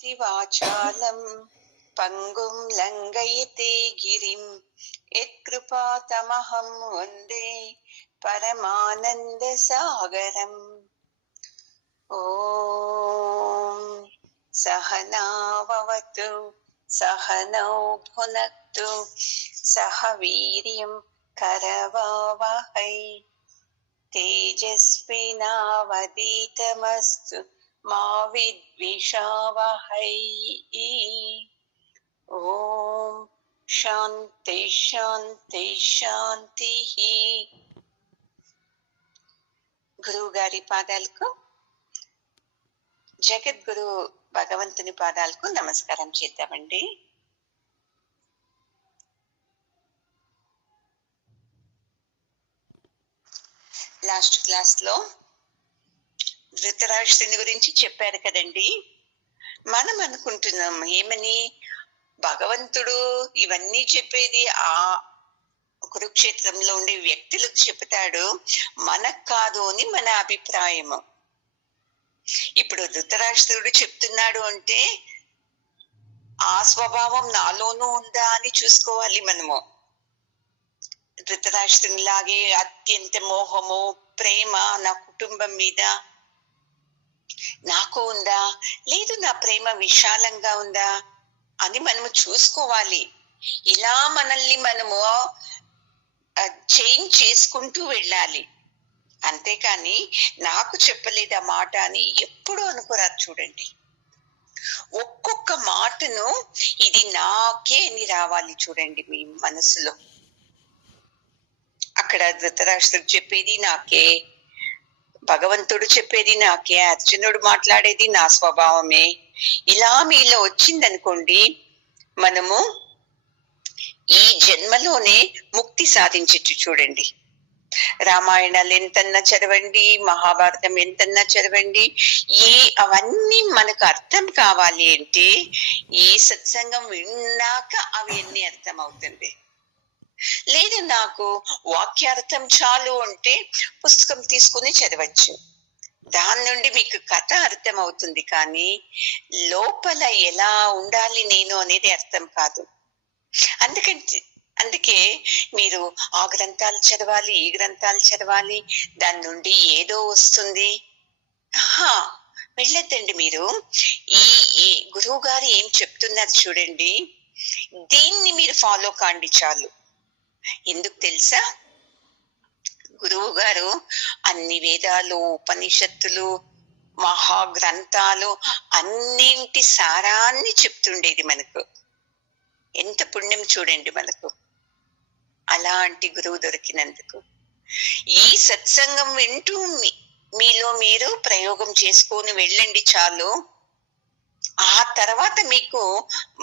వాచాలం పంగుం లంఘయతే గిరిం యత్కృపాతమహం వందే పరమానంద సాగరం. ఓం సహనావతు సహనౌ భునక్తు సహ వీర్యం కరవావహై తేజస్వినావధీతమస్తు మా విద్విషావహై. ఓం శాంతి శాంతి శాంతి. గురువు గారి పాదాలకు, జగద్గురు భగవంతుని పాదాలకు నమస్కారం చేద్దామండి. లాస్ట్ క్లాస్ లో ధృతరాష్ట్రుని గురించి చెప్పారు కదండి. మనం అనుకుంటున్నాం ఏమని, భగవంతుడు ఇవన్నీ చెప్పేది ఆ కురుక్షేత్రంలో ఉండే వ్యక్తులకు చెప్తాడు, మనకు కాదు అని మన అభిప్రాయము. ఇప్పుడు ధృతరాష్ట్రుడు చెప్తున్నాడు అంటే ఆ స్వభావం నాలోనూ ఉందా అని చూసుకోవాలి మనము. ధృతరాష్ట్రునిలాగే అత్యంత మోహము, ప్రేమ నా కుటుంబం మీద నాకు ఉందా, లేదు నా ప్రేమ విశాలంగా ఉందా అని మనము చూసుకోవాలి. ఇలా మనల్ని మనము చేంజ్ చేసుకుంటూ వెళ్ళాలి. అంతేకాని నాకు చెప్పలేదు ఆ మాట అని ఎప్పుడు అనుకోరాదు. చూడండి, ఒక్కొక్క మాటను ఇది నాకే అని రావాలి. చూడండి మీ మనసులో. అక్కడ ధృతరాష్ట్రుడు చెప్పేది నాకే, భగవంతుడు చెప్పేది నాకే, అర్జునుడు మాట్లాడేది నా స్వభావమే. ఇలా మీలో వచ్చిందనుకోండి, మనము ఈ జన్మలోనే ముక్తి సాధించచ్చు. చూడండి, రామాయణాలు ఎంతన్నా చదవండి, మహాభారతం ఎంతన్నా చదవండి, అవన్నీ మనకు అర్థం కావాలి అంటే ఈ సత్సంగం విన్నాక అవి అన్ని అర్థం అవుతుంది. లేదు నాకు వాక్యార్థం చాలు అంటే పుస్తకం తీసుకుని చదవచ్చు, దాని నుండి మీకు కథ అర్థం అవుతుంది. కానీ లోపల ఎలా ఉండాలి నేను అనేది అర్థం కాదు. అందుకే మీరు ఆ గ్రంథాలు చదవాలి, ఈ గ్రంథాలు చదవాలి, దాని నుండి ఏదో వస్తుంది. వెళ్ళొద్దండి. మీరు ఈ గురువు గారు ఏం చెప్తున్నారు చూడండి, దీన్ని మీరు ఫాలో కాండి చాలు. ఎందుకు తెలుసా, గురువు గారు అన్ని వేదాలు, ఉపనిషత్తులు, మహాగ్రంథాలు అన్నింటి సారాన్ని చెప్తుండేది మనకు. ఎంత పుణ్యం చూడండి మనకు అలాంటి గురువు దొరికినందుకు. ఈ సత్సంగం వింటూ మీలో మీరు ప్రయోగం చేసుకొని వెళ్ళండి చాలు. ఆ తర్వాత మీకు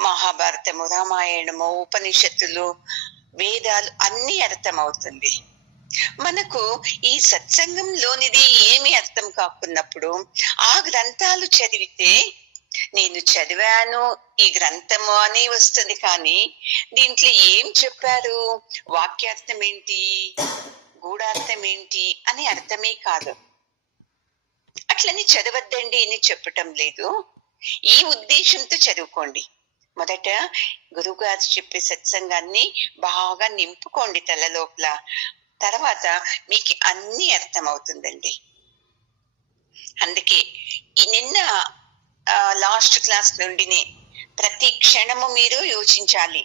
మహాభారతము, రామాయణము, ఉపనిషత్తులు, వేదాలు అన్ని అర్థం అవుతుంది. మనకు ఈ సత్సంగంలోనిది ఏమి అర్థం కాకున్నప్పుడు ఆ గ్రంథాలు చదివితే నేను చదివాను ఈ గ్రంథము అని వస్తుంది. కానీ దీంట్లో ఏం చెప్పారు, వాక్యార్థం ఏంటి, గూఢార్థం ఏంటి అని అర్థమే కాదు. అట్లని చదవద్దండి అని చెప్పటం లేదు, ఈ ఉద్దేశంతో చదువుకోండి. మొదట గురువుగారు చెప్పే సత్సంగాన్ని బాగా నింపుకోండి తల లోపల, తర్వాత మీకు అన్ని అర్థం అవుతుందండి. అందుకే నిన్న లాస్ట్ క్లాస్ నుండినే ప్రతి క్షణము మీరు యోచించాలి,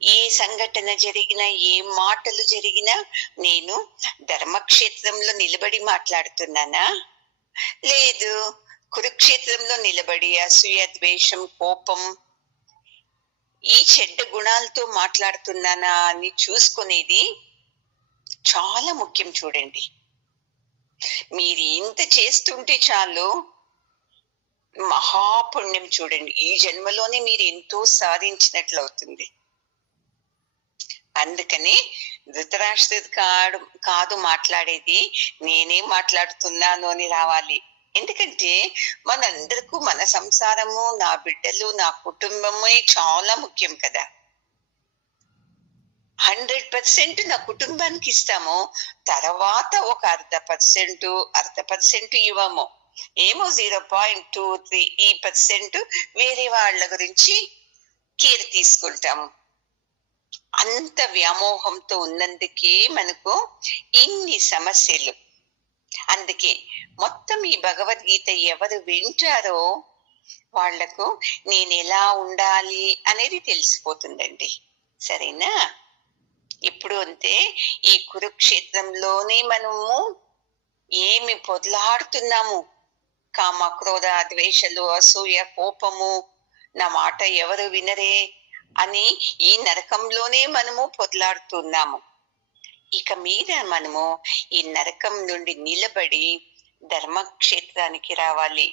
ఏ సంఘటన జరిగినా, ఏ మాటలు జరిగినా నేను ధర్మక్షేత్రంలో నిలబడి మాట్లాడుతున్నానా, లేదు కురుక్షేత్రంలో నిలబడి అసూయ, ద్వేషం, కోపం, ఈ చెడ్డ గుణాలతో మాట్లాడుతున్నానా అని చూసుకునేది చాలా ముఖ్యం. చూడండి, మీరు ఇంత చేస్తుంటే చాలు, మహాపుణ్యం. చూడండి, ఈ జన్మలోనే మీరు ఎంతో సాధించినట్లు అవుతుంది. అందుకని ధృతరాష్ట్రుడు కాదు మాట్లాడేది, నేనే మాట్లాడుతున్నాను అని రావాలి. ఎందుకంటే మనందరికీ మన సంసారము, నా బిడ్డలు, నా కుటుంబమే చాలా ముఖ్యం కదా. 100% నా కుటుంబానికి ఇస్తాము, తర్వాత ఒక 0.5% ఇవ్వము. ఏమో 0.23% వేరే వాళ్ళ గురించి కేర్ తీసుకుంటాము. అంత వ్యామోహంతో ఉన్నందుకే మనకు ఇన్ని సమస్యలు. అందుకే మొత్తం ఈ భగవద్గీత ఎవరు వింటారో వాళ్లకు నేను ఎలా ఉండాలి అనేది తెలిసిపోతుందండి. సరేనా? ఇప్పుడు అంతే, ఈ కురుక్షేత్రంలోనే మనము ఏమి పొదలాడుతున్నాము, కామ క్రోధ ద్వేషలు అసూయ కోపము, నా మాట ఎవరు వినరే అని ఈ నరకంలోనే మనము పొదలాడుతున్నాము. ఇక మీద మనము ఈ నరకం నుండి నిలబడి ధర్మక్షేత్రానికి రావాలి.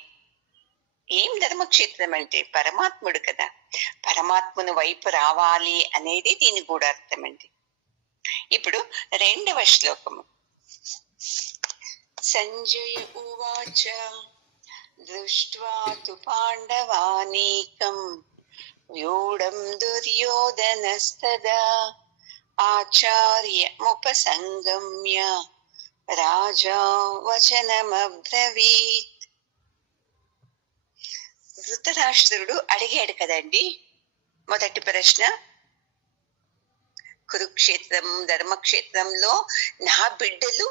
ఏం ధర్మక్షేత్రం అంటే పరమాత్ముడు కదా, పరమాత్ముని వైపు రావాలి అనేది దీని కూడా అర్థం అండి. ఇప్పుడు 2వ శ్లోకము. సంజయ ఉవాచ దృష్ట్వా తు పాండవానీకం వ్యూఢం దుర్యోధనస్తదా ఆచార్యముపసంగమ్య రాజా వచనమబ్రవీత్. ధృతరాష్ట్రుడు అడిగాడు కదండి మొదటి ప్రశ్న, కురుక్షేత్రం ధర్మక్షేత్రంలో నా బిడ్డలు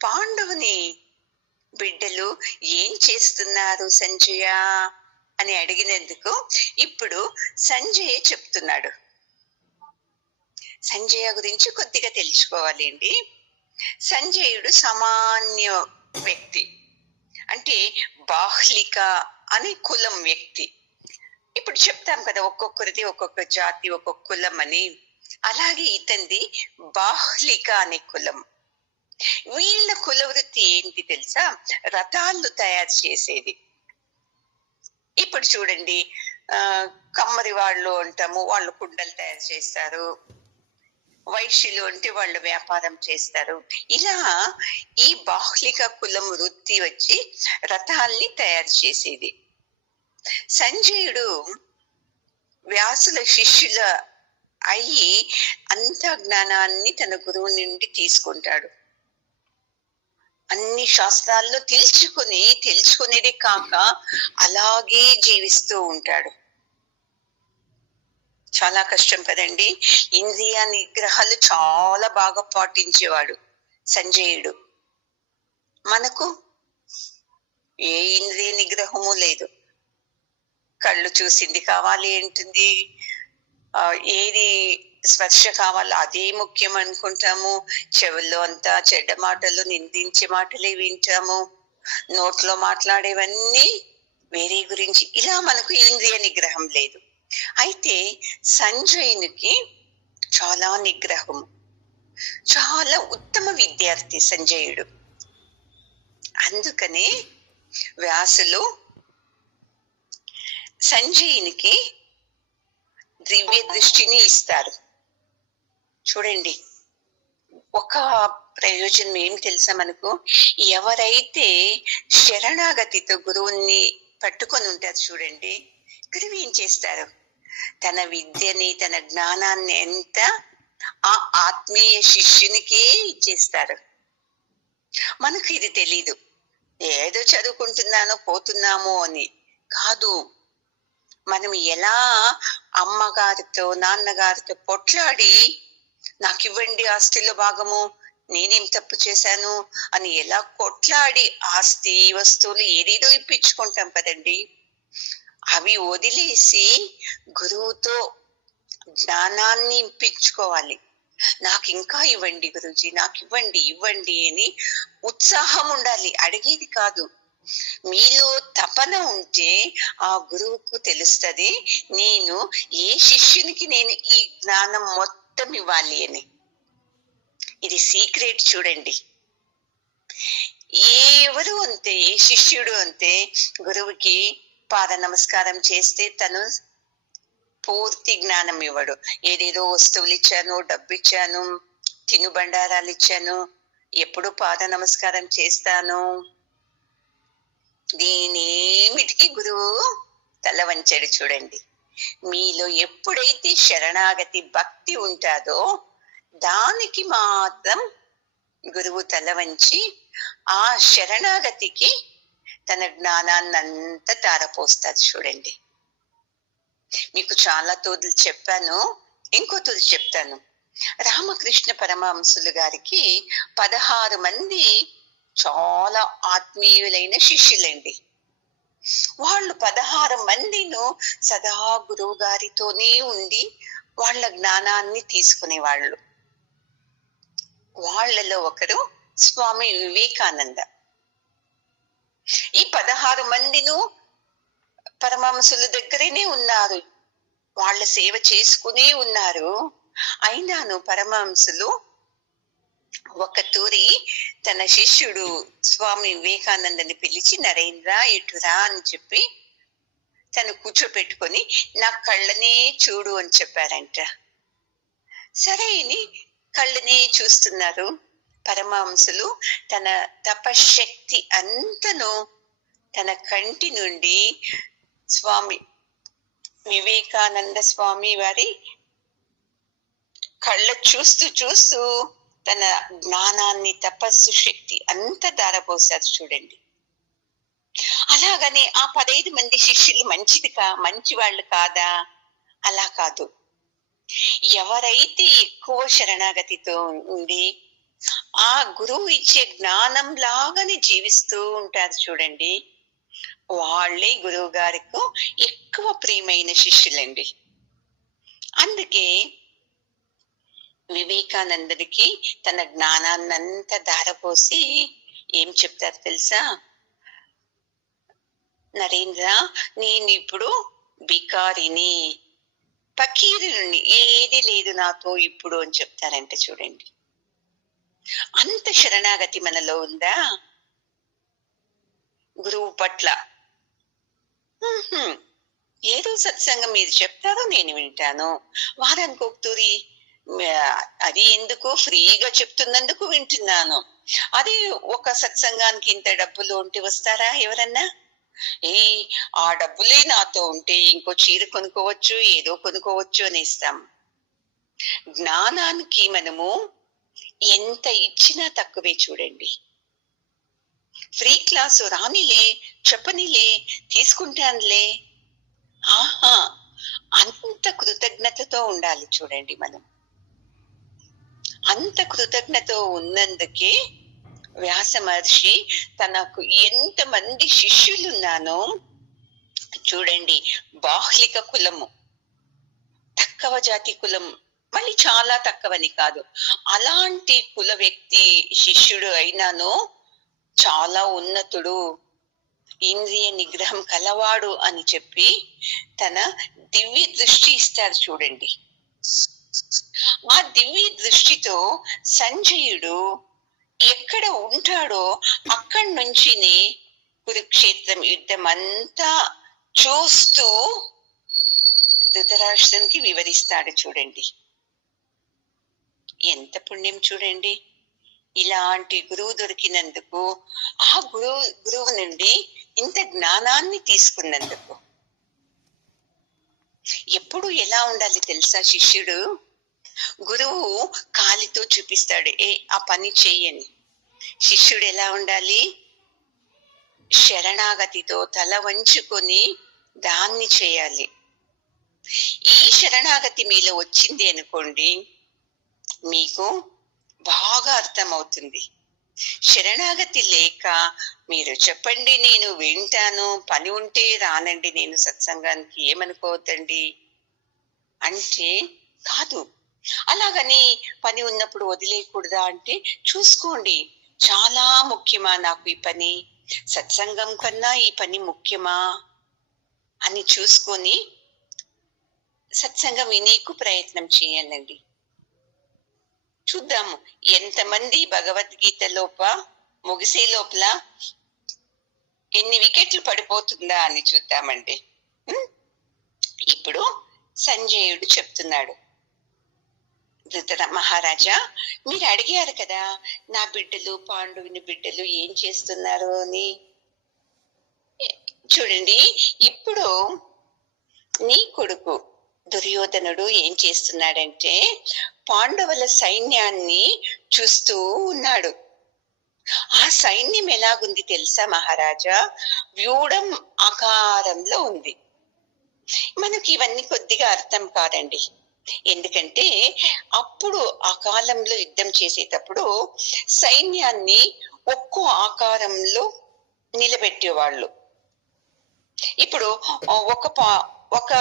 పాండవుని బిడ్డలు ఏం చేస్తున్నారు సంజయ అని అడిగినందుకు ఇప్పుడు సంజయ్ చెప్తున్నాడు. సంజయ గురించి కొద్దిగా తెలుసుకోవాలి అండి. సంజయుడు సామాన్య వ్యక్తి, అంటే బాహ్లిక అనే కులం వ్యక్తి. ఇప్పుడు చెప్తాం కదా ఒక్కొక్కరిది ఒక్కొక్క జాతి ఒక్కొక్క కులం అని, అలాగే ఇతంది బాహ్లిక అనే కులం. వీళ్ళ కులవృత్తి ఏంటి తెలుసా? రథాలు తయారు చేసేది. ఇప్పుడు చూడండి, కమ్మరి వాళ్ళు అంటాము, వాళ్ళు కుండలు తయారు చేస్తారు. వైశ్యులు అంటే వాళ్ళు వ్యాపారం చేస్తారు. ఇలా ఈ బాహ్లిక కులం వృత్తి వచ్చి రథాల్ని తయారు చేసేది. సంజయుడు వ్యాసుల శిష్యుల అయ్యి అంత జ్ఞానాన్ని తన గురువు నుండి తీసుకుంటాడు. అన్ని శాస్త్రాల్లో తెలుసుకునేది కాక అలాగే జీవిస్తూ ఉంటాడు. చాలా కష్టం కదండి. ఇంద్రియ నిగ్రహాలు చాలా బాగా పాటించేవాడు సంజయుడు. మనకు ఏ ఇంద్రియ నిగ్రహము లేదు. కళ్ళు చూసింది కావాలి అంటుంది, ఏది స్పర్శ కావాలో అదే ముఖ్యం అనుకుంటాము. చెవుల్లో అంతా చెడ్డ మాటలు నిందించే మాటలే వింటాము. నోట్లో మాట్లాడేవన్నీ వేరే గురించి. ఇలా మనకు ఇంద్రియ నిగ్రహం లేదు. అయితే సంజయునికి చాలా నిగ్రహము, చాలా ఉత్తమ విద్యార్థి సంజయుడు. అందుకనే వ్యాసులు సంజయునికి దివ్య దృష్టిని ఇస్తారు. చూడండి, ఒక ప్రయోజనం ఏం తెలుసా మనకు? ఎవరైతే శరణాగతితో గురువుని పట్టుకొని ఉంటారు చూడండి, గురువు ఏం చేస్తారు? తన విద్యని తన జ్ఞానాన్ని ఎంత ఆ ఆత్మీయ శిష్యునికే ఇచ్చేస్తారు. మనకు ఇది తెలీదు, ఏదో చదువుకుంటున్నానో పోతున్నామో అని కాదు. మనం ఎలా అమ్మగారితో నాన్నగారితో పొట్లాడి నాకు ఇవ్వండి ఆస్తిలో భాగము, నేనేం తప్పు చేశాను అని ఎలా కొట్లాడి ఆస్తి వస్తువులు ఏదేదో ఇప్పించుకుంటాం కదండి. అవి వదిలేసి గురువుతో జ్ఞానాన్ని ఇప్పించుకోవాలి. నాకు ఇంకా ఇవ్వండి గురుజీ, నాకు ఇవ్వండి అని ఉత్సాహం ఉండాలి, అడిగేది కాదు. మీలో తపన ఉంటే ఆ గురువుకు తెలుస్తుంది నేను ఏ శిష్యునికి నేను ఈ జ్ఞానం మొత్తం ఇవ్వాలి అని. ఇది సీక్రెట్ చూడండి. ఎవరు అంతే, ఏ శిష్యుడు అంతే, గురువుకి పాద నమస్కారం చేస్తే తను పూర్తి జ్ఞానం ఇవ్వడు. ఏదేదో వస్తువులు ఇచ్చాను, డబ్బు ఇచ్చాను, తినుబండారాలు ఇచ్చాను, ఎప్పుడు పాద నమస్కారం చేస్తాను, దీనేమిటికి గురువు తల వంచాడు. చూడండి, మీలో ఎప్పుడైతే శరణాగతి భక్తి ఉంటుందో దానికి మాత్రం గురువు తల వంచి ఆ శరణాగతికి తన జ్ఞానాన్ని అంతా ధారపోస్తారు చూడండి. మీకు చాలా తోదులు చెప్పాను, ఇంకో తోదు చెప్తాను. రామకృష్ణ పరమహంసులు గారికి 16 మంది చాలా ఆత్మీయులైన శిష్యులండి. వాళ్ళు 16 మందిను సదా గురువు గారితోనే ఉండి వాళ్ళ జ్ఞానాన్ని తీసుకునేవాళ్ళు. వాళ్ళలో ఒకరు స్వామి వివేకానంద. ఈ 16 మందిను పరమహంసుల దగ్గరనే ఉన్నారు, వాళ్ళ సేవ చేసుకునే ఉన్నారు. అయినాను పరమహంసులు ఒక తూరి తన శిష్యుడు స్వామి వివేకానందని పిలిచి, నరేంద్ర ఇటురా అని చెప్పి తను కూర్చోపెట్టుకొని నా కళ్ళనే చూడు అని చెప్పారంట. సరే అని కళ్ళనే చూస్తున్నారు పరమహంసులు. తన తపశక్తి అంతను తన కంటి నుండి స్వామి వివేకానంద స్వామి వారి కళ్ళ చూస్తూ చూస్తూ తన జ్ఞానాన్ని, తపస్సు శక్తి అంత ధారపోసారు చూడండి. అలాగని ఆ 15 మంది శిష్యులు మంచి వాళ్ళు కాదా? అలా కాదు. ఎవరైతే ఎక్కువ శరణాగతితో ఉండి ఆ గురువు ఇచ్చే జ్ఞానం లాగానే జీవిస్తూ ఉంటారు చూడండి, వాళ్ళే గురువు గారికి ఎక్కువ ప్రియమైన శిష్యులండి. అందుకే వివేకానందుడికి తన జ్ఞానాన్నంతా ధారపోసి ఏం చెప్తారు తెలుసా? నరేంద్ర, నేను ఇప్పుడు బికారిని, ఫకీరుని, ఏది లేదు నాతో ఇప్పుడు అని చెప్తారంటే చూడండి. అంత శరణాగతి మనలో ఉందా గురువు పట్ల? ఏదో సత్సంగం మీరు చెప్తారో నేను వింటాను, వారానికి ఒకతూరి అది ఎందుకు ఫ్రీగా చెప్తున్నందుకు వింటున్నాను. అది ఒక సత్సంగానికి ఇంత డబ్బులు ఉంటే వస్తారా ఎవరన్నా? ఆ డబ్బులే నాతో ఉంటే ఇంకో చీర కొనుక్కోవచ్చు, ఏదో కొనుక్కోవచ్చు అని ఇస్తాం. జ్ఞానానికి మనము ఎంత ఇచ్చినా తక్కువే చూడండి. ఫ్రీ క్లాసు రానిలే, చెప్పనిలే, తీసుకుంటానులే, ఆహా, అంత కృతజ్ఞతతో ఉండాలి చూడండి. మనం అంత కృతజ్ఞత ఉన్నందుకే వ్యాస మహర్షి తనకు ఎంతమంది శిష్యులున్నానో చూడండి. బాహ్లిక కులము, తక్కువ జాతి కులం, మళ్ళీ చాలా తక్కువని కాదు, అలాంటి కుల వ్యక్తి శిష్యుడు అయినాను చాలా ఉన్నతుడు, ఇంద్రియ నిగ్రహం కలవాడు అని చెప్పి తన దివ్య దృష్టి ఇస్తారు చూడండి. ఆ దివ్య దృష్టితో సంజయుడు ఎక్కడ ఉంటాడో అక్కడి నుంచి కురుక్షేత్రం యుద్ధం అంతా చూస్తూ ధృతరాష్ట్రానికి వివరిస్తాడు చూడండి. ఎంత పుణ్యం చూడండి ఇలాంటి గురువు దొరికినందుకు, ఆ గురువు నుండి ఇంత జ్ఞానాన్ని తీసుకున్నందుకు. ఎప్పుడు ఎలా ఉండాలి తెలుసా శిష్యుడు? గురువు కాలితో చూపిస్తాడు, ఆ పని చెయ్యని. శిష్యుడు ఎలా ఉండాలి? శరణాగతితో తల వంచుకొని దాన్ని చేయాలి. ఈ శరణాగతి మీలో వచ్చింది అనుకోండి, మీకు బాగా అర్థమవుతుంది. శరణాగతి లేక మీరు చెప్పండి నేను వింటాను, పని ఉంటే రానండి నేను సత్సంగానికి, ఏమనుకోవద్దండి అంటే కాదు. అలాగని పని ఉన్నప్పుడు వదిలేయకూడదా అంటే చూసుకోండి, చాలా ముఖ్యమా నాకు ఈ పని, సత్సంగం కన్నా ఈ పని ముఖ్యమా అని చూసుకొని సత్సంగం వినేకు ప్రయత్నం చేయాలండి. చూద్దాము ఎంతమంది భగవద్గీత ముగిసే లోపల ఎన్ని వికెట్లు పడిపోతుందా అని చూద్దామండి. ఇప్పుడు సంజయుడు చెప్తున్నాడు, మహారాజా మీరు అడిగారు కదా నా బిడ్డలు, పాండవుని బిడ్డలు ఏం చేస్తున్నారు అని. చూడండి, ఇప్పుడు నీ కొడుకు దుర్యోధనుడు ఏం చేస్తున్నాడంటే పాండవుల సైన్యాన్ని చూస్తూ ఉన్నాడు. ఆ సైన్యం ఎలాగుంది తెలుసా మహారాజా? వ్యూఢం ఆకారంలో ఉంది. మనకి ఇవన్నీ కొద్దిగా అర్థం కాదండి. ఎందుకంటే అప్పుడు ఆ కాలంలో యుద్ధం చేసేటప్పుడు సైన్యాన్ని ఒక్కో ఆకారంలో నిలబెట్టేవాళ్ళు. ఇప్పుడు ఒక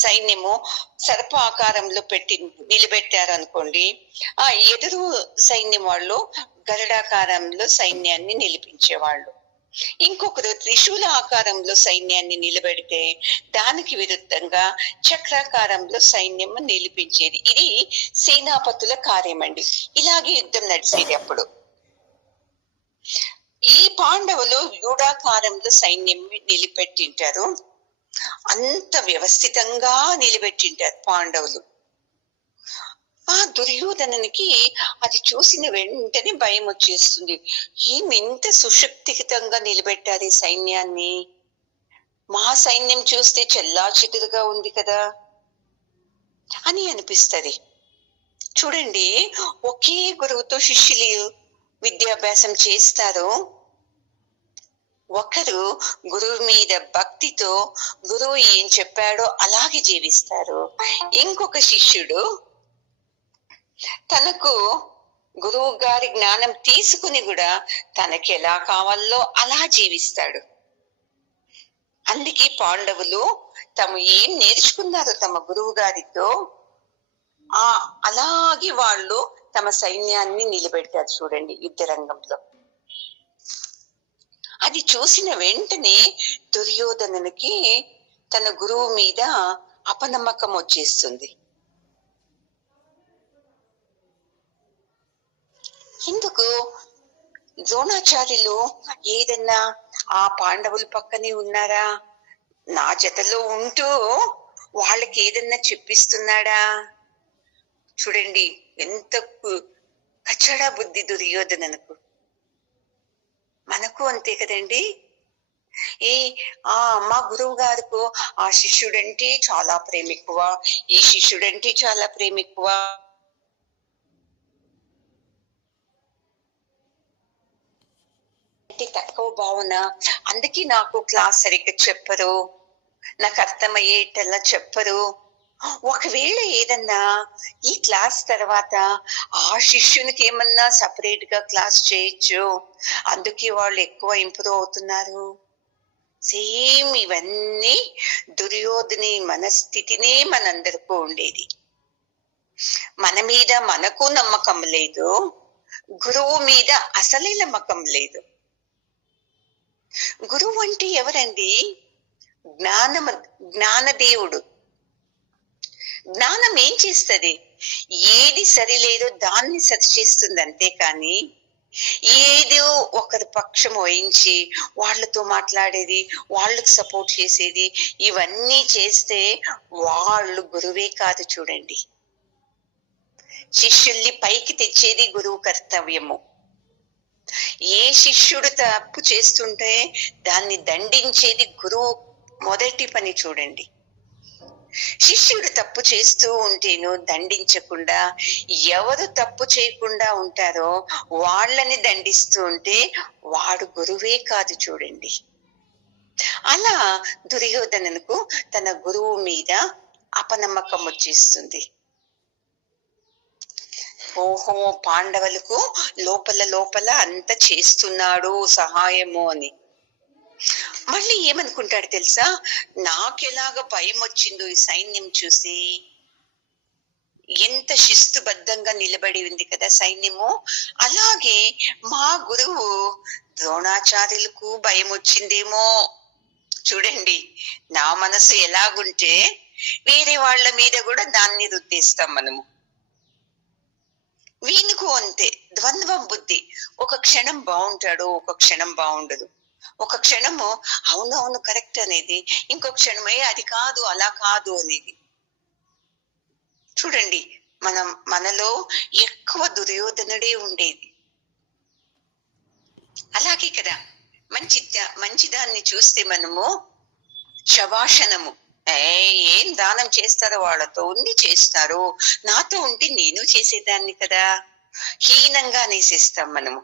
సైన్యము సర్ప ఆకారంలో పెట్టి నిలబెట్టారు అనుకోండి, ఆ ఎదురు సైన్యం వాళ్ళు గరుడాకారంలో సైన్యాన్ని నిలిపించేవాళ్ళు. ఇంకొకరు త్రిశూల ఆకారంలో సైన్యాన్ని నిలబెడితే దానికి విరుద్ధంగా చక్రాకారంలో సైన్యం నిలిపించేది. ఇది సేనాపతుల కార్యమండి. ఇలాగే యుద్ధం నడిచేది అప్పుడు. ఈ పాండవులు వ్యూఢాకారంలో సైన్యం నిలబెట్టింటారు. అంత వ్యవస్థితంగా నిలబెట్టింటారు పాండవులు. ఆ దుర్యోధనునికి అది చూసిన వెంటనే భయం వచ్చేస్తుంది. ఏమి ఇంత సుశక్తితంగా నిలబెట్టారు ఈ సైన్యాన్ని, మా సైన్యం చూస్తే చెల్లాచెదురుగా ఉంది కదా అని అనిపిస్తుంది. చూడండి, ఒకే గురువుతో శిష్యులు విద్యాభ్యాసం చేస్తారు. ఒకరు గురువు మీద భక్తితో గురువు ఏం చెప్పాడో అలాగే జీవిస్తారు. ఇంకొక శిష్యుడు తనకు గురువు గారి జ్ఞానం తీసుకుని కూడా తనకి ఎలా కావాలో అలా జీవిస్తాడు. అందుకే పాండవులు తాము ఏం నేర్చుకున్నారో తమ గురువు గారితో అలాగే వాళ్ళు తమ సైన్యాన్ని నిలబెట్టారు. చూడండి, యుద్ధ రంగంలో. అది చూసిన వెంటనే దుర్యోధనునికి తన గురువు మీద అపనమ్మకం వచ్చేస్తుంది. ఎందుకు? ద్రోణాచార్యులు ఏదన్నా ఆ పాండవుల పక్కనే ఉన్నారా? నా జతలో ఉంటూ వాళ్ళకి ఏదన్నా చెప్పిస్తున్నాడా? చూడండి, ఎంత కచ్చడా బుద్ధి దుర్యోధనకు. మనకు అంతే కదండి. మా గురువు గారికి ఆ శిష్యుడంటే చాలా ప్రేమ ఎక్కువ, ఈ శిష్యుడంటే చాలా ప్రేమ ఎక్కువ. తక్కువ భావన, అందుకే నాకు క్లాస్ సరిగ్గా చెప్పరు, నాకు అర్థమయ్యేటల్లా చెప్పరు. ఒకవేళ ఏదన్నా ఈ క్లాస్ తర్వాత ఆ శిష్యునికి ఏమన్నా సపరేట్ గా క్లాస్ చేయొచ్చు, అందుకే వాళ్ళు ఎక్కువ ఇంప్రూవ్ అవుతున్నారు. సేమ్ ఇవన్నీ దుర్యోధని మనస్థితినే మనందరికీ ఉండేది. మన మీద మనకు నమ్మకం లేదు, గురువు మీద అసలే నమ్మకం లేదు. గురువు అంటే ఎవరండి? జ్ఞానదేవుడు. జ్ఞానం ఏం చేస్తుంది? ఏది సరిలేదో దాన్ని సరి చేస్తుంది, అంతేకాని ఏదో ఒకరి పక్షం వహించి వాళ్ళతో మాట్లాడేది, వాళ్ళకి సపోర్ట్ చేసేది, ఇవన్నీ చేస్తే వాళ్ళు గురువే కాదు. చూడండి, శిష్యుల్ని పైకి తెచ్చేది గురువు కర్తవ్యము. ఏ శిష్యుడు తప్పు చేస్తుంటే దాన్ని దండించేది గురువు మొదటి పని. చూడండి, శిష్యుడు తప్పు చేస్తూ ఉంటేను దండించకుండా, ఎవరు తప్పు చేయకుండా ఉంటారో వాళ్ళని దండిస్తూ ఉంటే వాడు గురువే కాదు. చూడండి, అలా దుర్యోధనకు తన గురువు మీద అపనమ్మకం వచ్చేస్తుంది. ఓహో, పాండవులకు లోపల అంత చేస్తున్నాడు సహాయము అని. మళ్ళీ ఏమనుకుంటాడు తెలుసా? నాకెలాగ భయం వచ్చిందో ఈ సైన్యం చూసి, ఎంత శిస్తుబద్ధంగా నిలబడి ఉంది కదా సైన్యము, అలాగే మా గురువు ద్రోణాచార్యులకు భయం వచ్చిందేమో. చూడండి, నా మనసు ఎలాగుంటే వేరే వాళ్ళ మీద కూడా దాన్ని రుద్దేస్తాం మనము. వీనుకు అంతే, ద్వంద్వం బుద్ధి. ఒక క్షణం బాగుంటాడు, ఒక క్షణం బాగుండదు. ఒక క్షణము అవునవును కరెక్ట్ అనేది, ఇంకో క్షణమే అది కాదు, అలా కాదు అనేది. చూడండి, మనలో ఎక్కువ దుర్యోధనుడే ఉండేది. అలాగే కదా, మంచిదాన్ని చూస్తే మనము శభాషణము, ఏం దానం చేస్తారో, వాళ్ళతో ఉండి చేస్తారు, నాతో ఉంటే నేను చేసేదాన్ని కదా, హీనంగా అనేసిస్తాం మనము.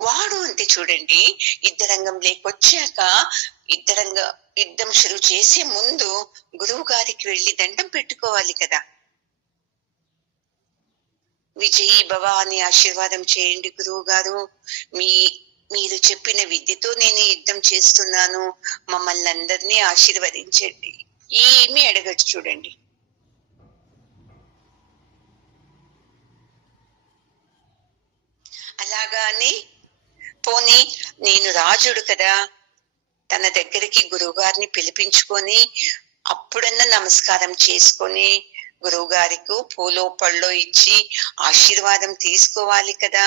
వాడు అంతే చూడండి, యుద్ధరంగంలోకి వచ్చాక యుద్ధం షురు చేసే ముందు గురువు గారికి వెళ్ళి దండం పెట్టుకోవాలి కదా. విజయీ భవ అని ఆశీర్వాదం చేయండి గురువు గారు, మీరు చెప్పిన విద్యతో నేను యుద్ధం చేస్తున్నాను, మమ్మల్ని అందరినీ ఆశీర్వదించండి. ఏమీ అడగచ్చు చూడండి. అలాగాని పోనీ నేను రాజుడు కదా, తన దగ్గరికి గురువు గారిని పిలిపించుకొని అప్పుడన్నా నమస్కారం చేసుకొని గురువు గారికి పూలో పళ్ళో ఇచ్చి ఆశీర్వాదం తీసుకోవాలి కదా.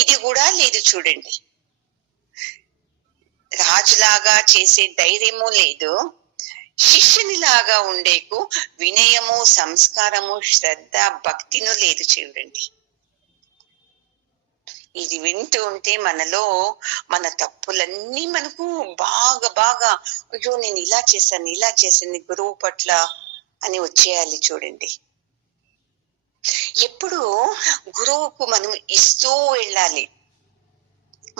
ఇది కూడా లేదు చూడండి. రాజులాగా చేసే ధైర్యము లేదు, శిష్యునిలాగా ఉండేకు వినయము, సంస్కారము, శ్రద్ధ, భక్తిను లేదు చూడండి. ఇది వింటూ ఉంటే మనలో మన తప్పులన్నీ మనకు బాగా బాగా అయ్యో నేను ఇలా చేశాను గురువు పట్ల అని వచ్చేయాలి చూడండి. ఎప్పుడు గురువుకు మనం ఇస్తూ వెళ్ళాలి.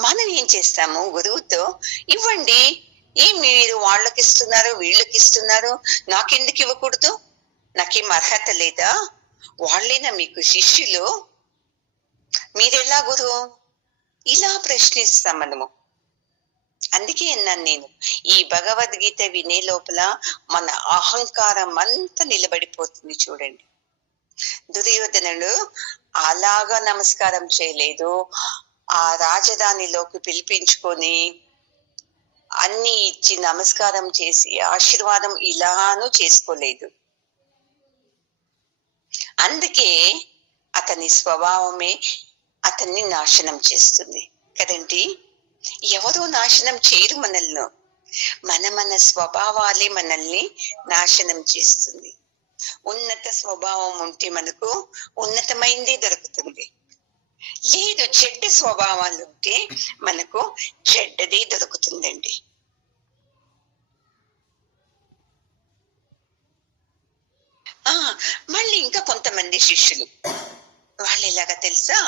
మనం ఏం చేస్తాము, గురువుతో ఇవ్వండి, మీరు వాళ్ళకి ఇస్తున్నారు వీళ్ళకి ఇస్తున్నారు, నాకెందుకు ఇవ్వకూడదు, నాకేం అర్హత లేదా, వాళ్ళేనా మీకు శిష్యులు, మీరెలా గురువు, ఇలా ప్రశ్నిస్తాం మనము. అందుకే అన్నాను నేను, ఈ భగవద్గీత వినే లోపల మన అహంకారం అంతా నిలబడిపోతుంది చూడండి. దుర్యోధనుడు అలాగా నమస్కారం చేయలేదు, ఆ రాజధానిలోకి పిలిపించుకొని అన్ని ఇచ్చి నమస్కారం చేసి ఆశీర్వాదం ఇలాను చేసుకోలేదు. అందుకే అతని స్వభావమే అతన్ని నాశనం చేస్తుంది కదండి. ఎవరో నాశనం చేయరు మనల్ని, మన స్వభావాలే మనల్ని నాశనం చేస్తుంది. ఉన్నత స్వభావం ఉంటే మనకు ఉన్నతమైంది దొరుకుతుంది, లేదు చెడ్డ స్వభావాలు ఉంటే మనకు చెడ్డది దొరుకుతుందండి. మళ్ళీ ఇంకా కొంతమంది శిష్యులు వాళ్ళు ఎలాగా తెలుసా,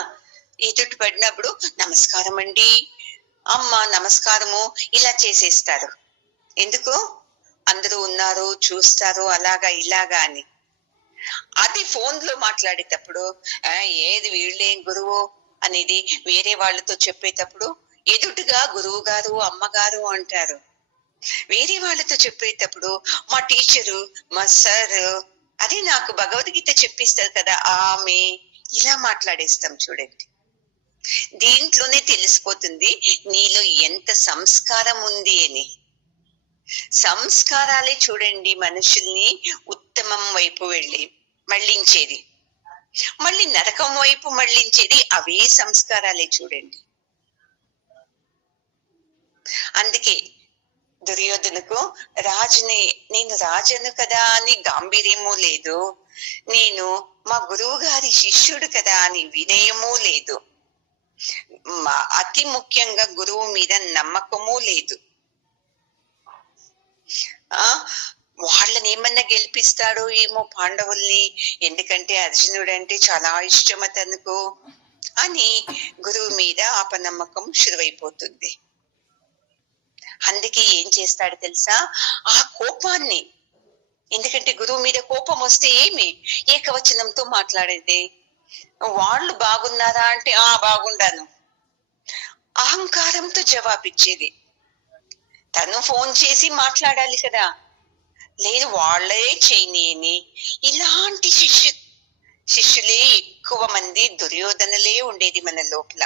ఎదుటి పడినప్పుడు నమస్కారం అండి, అమ్మ నమస్కారము ఇలా చేసేస్తారు. ఎందుకు, అందరూ ఉన్నారు చూస్తారు అలాగా ఇలాగా అని. అది ఫోన్ లో మాట్లాడేటప్పుడు ఏది వీళ్ళేం గురువు అనేది వేరే వాళ్ళతో చెప్పేటప్పుడు ఎదుటిగా గురువు గారు అమ్మగారు అంటారు. వేరే వాళ్ళతో చెప్పేటప్పుడు మా టీచరు మా సార్, అది నాకు భగవద్గీత చెప్పిస్తారు కదా ఆమె, ఇలా మాట్లాడేస్తాం చూడండి. దీంట్లోనే తెలిసిపోతుంది నీలో ఎంత సంస్కారం ఉంది అని. సంస్కారాలే చూడండి మనుషుల్ని ఉత్తమం వైపు మళ్ళించేది, మళ్ళీ నరకం వైపు మళ్ళించేది అవే సంస్కారాలే చూడండి. అందుకే దుర్యోధనకు నేను రాజను కదా అని గాంభీర్యము లేదు, నేను మా గురువు గారి శిష్యుడు కదా అని వినయము లేదు, అతి ముఖ్యంగా గురువు మీద నమ్మకము లేదు. వాళ్ళని ఏమన్నా గెలిపిస్తాడో ఏమో పాండవుల్ని, ఎందుకంటే అర్జునుడు అంటే చాలా ఇష్టం అతనుకు అని గురువు మీద అపనమ్మకం శురువైపోతుంది. అందుకే ఏం చేస్తాడు తెలుసా, ఆ కోపాన్ని, ఎందుకంటే గురువు మీద కోపం వస్తే ఏమి ఏకవచనంతో మాట్లాడేది, వాళ్ళు బాగున్నారా అంటే బాగుండాను, అహంకారంతో జవాబిచ్చేది. తను ఫోన్ చేసి మాట్లాడాలి కదా, లేదు వాళ్ళే చేయని. ఇలాంటి శిష్యులే ఎక్కువ మంది దుర్యోధనలే ఉండేది మన లోపల.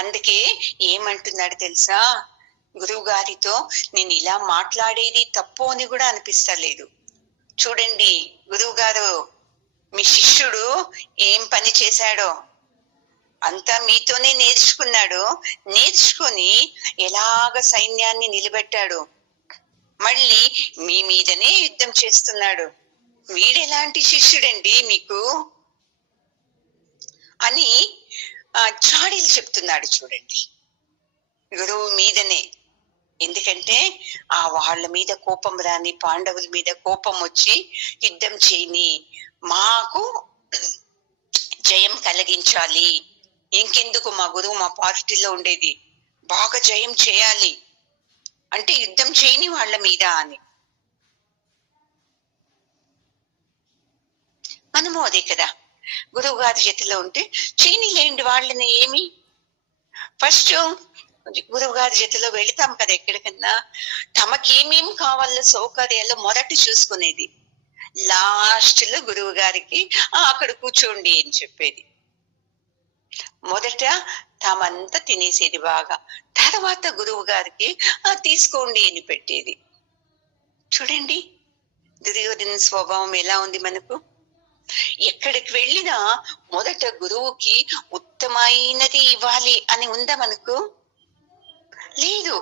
అందుకే ఏమంటున్నాడు తెలుసా, గురువు గారితో నేను ఇలా మాట్లాడేది తప్పు అని కూడా అనిపిస్తలేదు. చూడండి గురువు గారు మీ శిష్యుడు ఏం పని చేశాడో అంతా మీతోనే నేర్చుకొని ఎలాగ సైన్యాన్ని నిలబెట్టాడు, మళ్ళీ మీ మీదనే యుద్ధం చేస్తున్నాడు, వీడెలాంటి శిష్యుడండి మీకు అని చాడీలు చెప్తున్నాడు చూడండి గురువు మీదనే. ఎందుకంటే వాళ్ళ మీద కోపం రాని, పాండవుల మీద కోపం వచ్చి యుద్ధం చేయని, మాకు జయం కలిగించాలి ఇంకెందుకు మా గురువు మా పార్టీలో ఉండేది, బాగా జయం చేయాలి అంటే యుద్ధం చేయని వాళ్ళ మీద అని. మనము అదే కదా, గురువు గారి చేతిలో ఉంటే చేయనిలేండి వాళ్ళని, ఏమి ఫస్ట్ గురువు గారి చేతిలో వెళతాం కదా ఎక్కడికన్నా, తమకేమేం కావాలో సౌకర్యాలు మొదట చూసుకునేది, లాస్ట్ లో గురువు గారికి అక్కడ కూర్చోండి అని చెప్పేది. మొదట తామంతా తినేసేది బాగా, తర్వాత గురువు గారికి తీసుకోండి అని పెట్టేది. చూడండి దుర్యోధన స్వభావం ఎలా ఉంది మనకు. ఎక్కడికి వెళ్ళినా మొదట గురువుకి ఉత్తమైనది ఇవ్వాలి అని ఉందా మనకు? లేదు.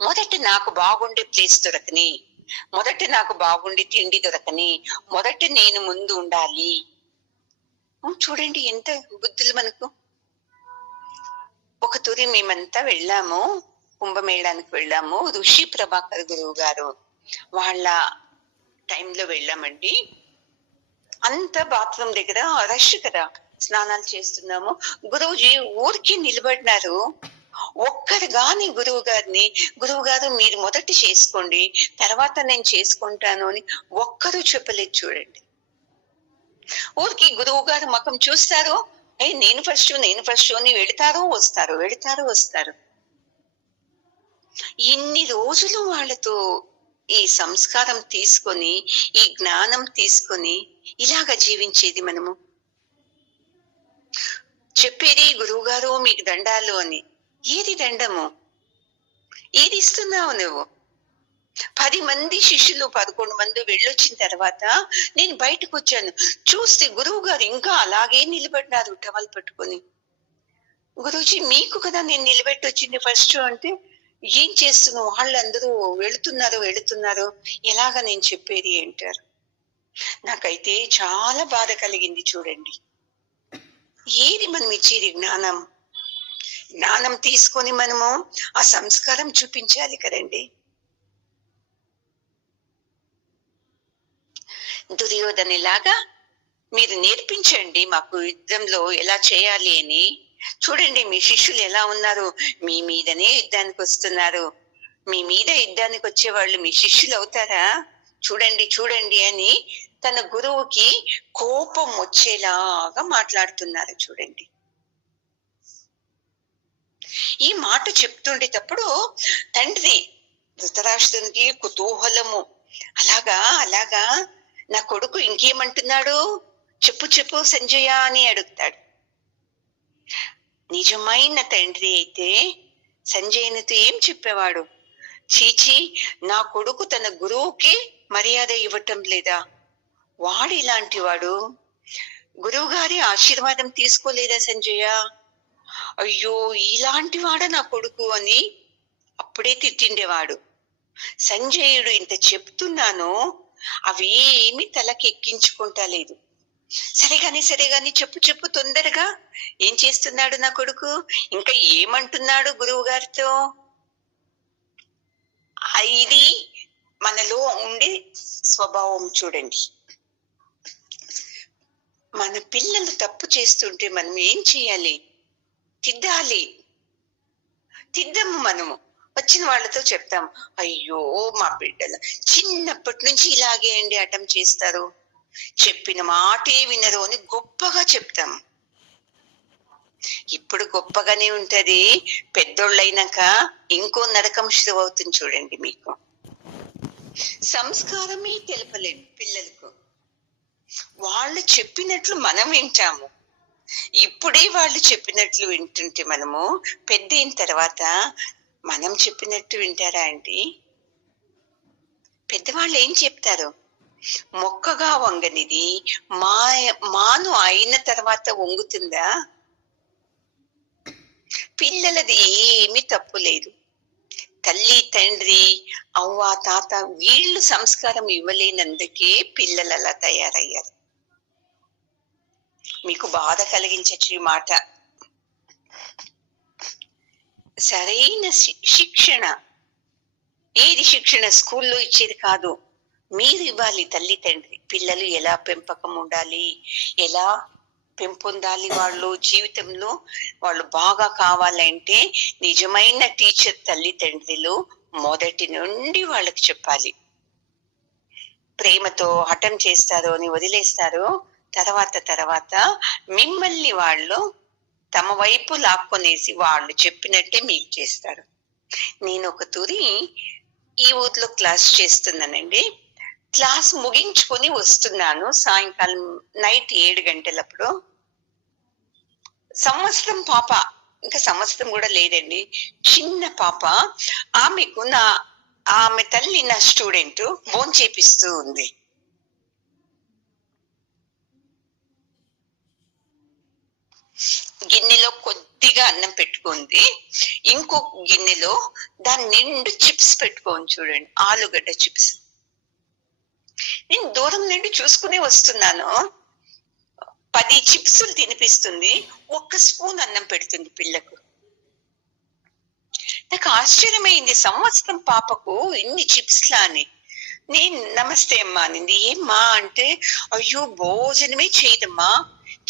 మొదట నాకు బాగుండే ప్లేస్ దొరకని, మొదట నాకు బాగుండే తిండి దొరకని, మొదట నేను ముందు ఉండాలి. చూడండి ఎంత బుద్ధులు మనకు. ఒక తూరి మేమంతా వెళ్ళాము, కుంభమేళానికి వెళ్ళాము, ఋషి ప్రభాకర్ గురువు గారు వాళ్ళ టైంలో వెళ్ళామండి. అంత బాత్రూమ్ దగ్గర రష్ కదా, స్నానాలు చేస్తున్నాము. గురువుజీ ఊరికి నిలబడినారు. ఒక్కరు గాని గురువు గారు మీరు మొదట చేసుకోండి, తర్వాత నేను చేసుకుంటాను అని ఒక్కరు చెప్పలేదు. చూడండి, ఊరికి గురువు గారు ముఖం చూస్తారు, నేను ఫస్ట్ అని వెళతారు వస్తారు. ఇన్ని రోజులు వాళ్ళతో ఈ సంస్కారం తీసుకొని, ఈ జ్ఞానం తీసుకొని ఇలాగ జీవించేది మనము. చెప్పేది గురువు గారు మీకు దండాలు అని. ఏది దండము? ఏది ఇస్తున్నావు నువ్వు? 10 మంది శిష్యులు 11 మంది వెళ్ళొచ్చిన తర్వాత నేను బయటకు వచ్చాను, చూస్తే గురువు గారు ఇంకా అలాగే నిలబడినారు టవల్ పట్టుకొని. గురూజీ మీకు కదా నేను నిలబెట్టి వచ్చింది ఫస్ట్ అంటే, ఏం చేస్తున్నావు, వాళ్ళందరూ వెళుతున్నారు ఎలాగ నేను చెప్పేది అంటారు. నాకైతే చాలా బాధ కలిగింది. చూడండి, ఏది మనం ఇచ్చేది జ్ఞానం తీసుకొని మనము ఆ సంస్కారం చూపించాలి కదండి. దుర్యోధనలాగా మీరు నేర్పించండి మాకు యుద్ధంలో ఎలా చేయాలి అని. చూడండి మీ శిష్యులు ఎలా ఉన్నారు, మీ మీదనే యుద్ధానికి వస్తున్నారు, మీ మీద యుద్ధానికి వచ్చే వాళ్ళు మీ శిష్యులు అవుతారా? చూడండి అని తన గురువుకి కోపం వచ్చేలాగా మాట్లాడుతున్నారు. చూడండి, ఈ మాట చెప్తుండేటప్పుడు తండ్రి ధృతరాష్ట్రునికి కుతూహలము, అలాగా నా కొడుకు ఇంకేమంటున్నాడు, చెప్పు సంజయ అని అడుగుతాడు. నిజమైన తండ్రి అయితే సంజయునితో ఏం చెప్పేవాడు, చీచి నా కొడుకు తన గురువుకి మర్యాద ఇవ్వటం లేదా, వాడు ఇలాంటి వాడు, గురువు గారి ఆశీర్వాదం తీసుకోలేదా సంజయ, అయ్యో ఇలాంటి వాడ నా కొడుకు అని అప్పుడే తిట్టిండేవాడు. సంజయుడు ఇంత చెప్తున్నాను అవేమి తలకెక్కించుకుంటా లేదు. సరేగాని చెప్పు తొందరగా, ఏం చేస్తున్నాడు నా కొడుకు, ఇంకా ఏమంటున్నాడు గురువు గారితో. ఇది మనలో ఉండే స్వభావం. చూడండి, మన పిల్లలు తప్పు చేస్తుంటే మనం ఏం చేయాలి, తిద్దము. మనము వచ్చిన వాళ్ళతో చెప్తాం, అయ్యో మా బిడ్డలు చిన్నప్పటి నుంచి ఇలాగే అండి అటం చేస్తారు, చెప్పిన మాటే వినరు అని గొప్పగా చెప్తాం. ఇప్పుడు గొప్పగానే ఉంటది, పెద్దోళ్ళైనాక ఇంకో నరకం శురు అవుతుంది. చూడండి, మీకు సంస్కారమే తెలపలేము పిల్లలకు. వాళ్ళు చెప్పినట్లు మనం వింటాము. ఇప్పుడే వాళ్ళు చెప్పినట్లు వింటుంటే మనము పెద్ద అయిన తర్వాత మనం చెప్పినట్టు వింటారా అండి? పెద్దవాళ్ళు ఏం చెప్తారు, మొక్కగా వంగనిది మాను అయిన తర్వాత వంగుతుందా? పిల్లలది ఏమీ తప్పు లేదు. తల్లి తండ్రి అవ్వ తాత వీళ్ళు సంస్కారం ఇవ్వలేనందుకే పిల్లలు అలా తయారయ్యారు. మీకు బాధ కలిగించచ్చు ఈ మాట. సరైన శిక్షణ, ఏది శిక్షణ స్కూల్లో ఇచ్చేది కాదు, మీరు ఇవ్వాలి. తల్లి తండ్రి పిల్లలు ఎలా పెంపకం ఉండాలి, ఎలా పెంపొందాలి వాళ్ళు జీవితంలో, వాళ్ళు బాగా కావాలంటే నిజమైన టీచర్ తల్లిదండ్రులు మొదటి నుండి వాళ్ళకి చెప్పాలి. ప్రేమతో హఠం చేస్తారు అని వదిలేస్తారు. తర్వాత తర్వాత మిమ్మల్ని వాళ్ళు తమ వైపు లాక్కొనేసి వాళ్ళు చెప్పినట్టే మీకు చేస్తారు. నేను ఒక తూరి ఈ ఊర్లో క్లాస్ చేస్తున్నానండి. క్లాస్ ముగించుకొని వస్తున్నాను సాయంకాలం నైట్ 7 గంటలప్పుడు. సంవత్సరం పాప, ఇంకా సంవత్సరం కూడా లేదండి, చిన్న పాప. ఆమె తల్లి నా స్టూడెంట్ భోంచేపిస్తూ ఉంది. గిన్నెలో కొద్దిగా అన్నం పెట్టుకుంది, ఇంకో గిన్నెలో దాని నిండు చిప్స్ పెట్టుకోని చూడండి, ఆలుగడ్డ చిప్స్. నేను దూరం నుండి చూసుకునే వస్తున్నాను. 10 చిప్సులు తినిపిస్తుంది, 1 స్పూన్ అన్నం పెడుతుంది పిల్లకు. నాకు ఆశ్చర్యమైంది, సంవత్సరం పాపకు ఇన్ని చిప్స్లా అని. నేను నమస్తే అమ్మా అనింది. ఏమ్మా అంటే, అయ్యో భోజనమే చేయదమ్మా,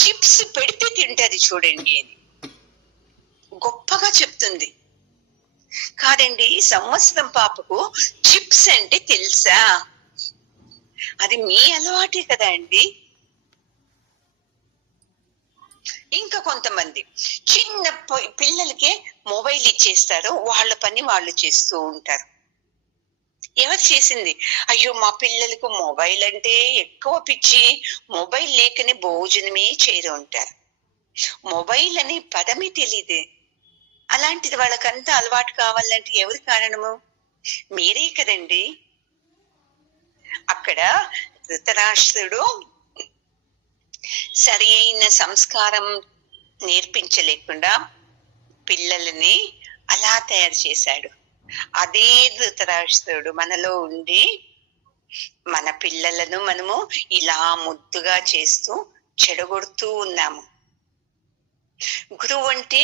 చిప్స్ పెడితే తింటది చూడండి అని గొప్పగా చెప్తుంది. కాదండి, సంవత్సరం పాపకు చిప్స్ అంటే తెలుసా? అది మీ అలవాటే కదా అండి. ఇంకా కొంతమంది చిన్న పిల్లలకే మొబైల్ ఇచ్చేస్తారు, వాళ్ళ పని వాళ్ళు చేస్తూ ఉంటారు. ఎవరు చేసింది? అయ్యో మా పిల్లలకు మొబైల్ అంటే ఎక్కువ పిచ్చి, మొబైల్ లేకనే భోజనమే చేయరు ఉంటారు. మొబైల్ అనే పదమే తెలీదే. అలాంటిది వాళ్ళకంతా అలవాటు కావాలంటే ఎవరి కారణము? మీరే కదండి. అక్కడ ధృతరాష్ట్రుడు సరి అయిన సంస్కారం నేర్పించలేకుండా పిల్లలని అలా తయారు చేశాడు. అదే ధృతరాష్ట్రుడు మనలో ఉండి మన పిల్లలను మనము ఇలా ముద్దుగా చేస్తూ చెడగొడుతూ ఉన్నాము. గురువు అంటే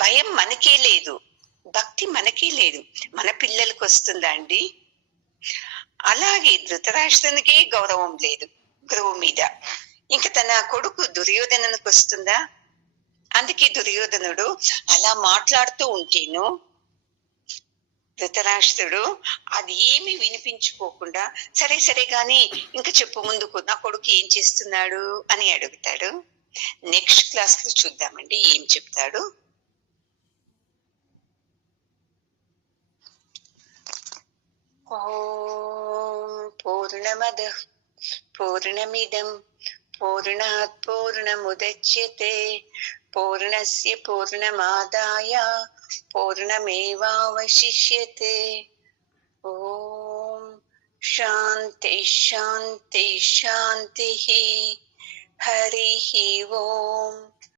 భయం మనకే లేదు, భక్తి మనకే లేదు, మన పిల్లలకు వస్తుందా అండి? అలాగే ధృతరాష్ట్రునికి గౌరవం లేదు గురువు మీద, ఇంకా తన కొడుకు దుర్యోధనునికి వస్తుందా? అందుకే దుర్యోధనుడు అలా మాట్లాడుతూ ఉంటేను ధృతరాష్ట్రుడు అది ఏమి వినిపించుకోకుండా, సరే సరే గాని ఇంకా చెప్పు ముందుకు, నా కొడుకు ఏం చేస్తున్నాడు అని అడుగుతాడు. నెక్స్ట్ క్లాస్ లో చూద్దామండి ఏం చెప్తాడు. ఓం పూర్ణమదః పూర్ణమిదం పూర్ణాత్ పూర్ణముదచ్యతే పూర్ణస్య పూర్ణమాదాయ పూర్ణమేవావశిష్యతే. ఓం శాంతి శాంతి శాంతి. హరి ఓం.